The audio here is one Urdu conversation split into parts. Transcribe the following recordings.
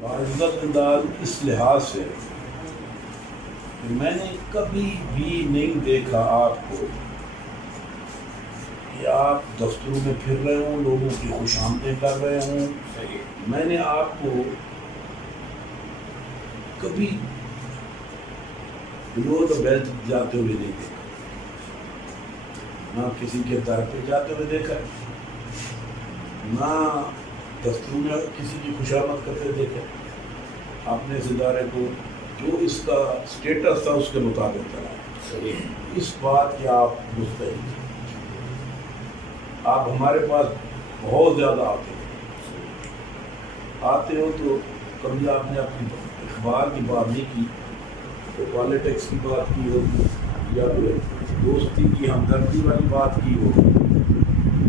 معزز انداز اس لحاظ سے کہ میں نے کبھی بھی نہیں دیکھا آپ کو کہ آپ دفتروں میں پھر رہے ہوں، لوگوں کی خوش آمدیں کر رہے ہوں. میں نے آپ کو کبھی بلو دا بیلٹ جاتے ہوئے نہیں دیکھا، نہ کسی کے در پہ جاتے ہوئے دیکھا، نہ دفتروں میں کسی کی خوشامد کرتے دیکھا. آپ نے اس ادارے کو جو اس کا اسٹیٹس تھا اس کے مطابق چلایا. اس بات کے آپ مستحق ہیں. آپ ہمارے پاس بہت زیادہ آتے ہو تو کبھی آپ نے اپنی اخبار کی بات نہیں کی، تو پالیٹکس کی بات کی ہو یا پھر دوستی کی ہمدردی والی بات کی ہو،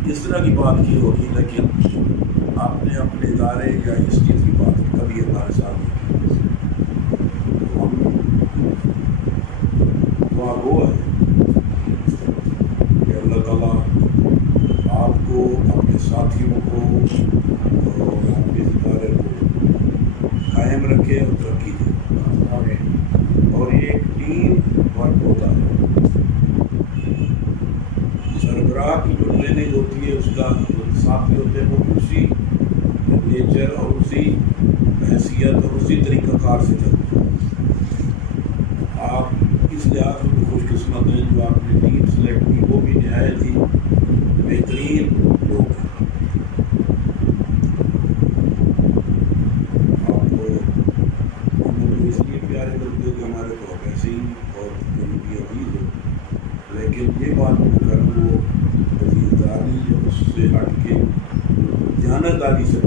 اس طرح کی بات کی ہوگی، لیکن آپ نے اپنے ادارے یا اس چیز کی بات کبھی ہمارے ساتھ نہیں کی. دعا گو ہے کہ اللہ تعالیٰ آپ کو، آپ کے ساتھیوں کو اور آپ کے ادارے کو قائم رکھے اور ترقی دے. اور یہ ایک ٹیم ورک ہوتا ہے. سربراہ کی جو ٹریننگ ہوتی ہے اس کا ساتھی ہوتے ہیں وہ اسی نیچر اور اسی حیثیت اور اسی طریقہ کار سے چلتے ہیں. آپ اس لحاظ سے خوش قسمت ہیں جو آپ نے ٹیم سلیکٹ کی، وہ بھی نہایت ہی بہترین لوگ ہیں. آپ کو اس لیے پیارے لگتے کہ ہمارے تو ایسے ہی اور قریبی عزیز ہو، لیکن یہ بات کر وہ وزیرداری جو اس سے ہٹ کے دیانتداری سے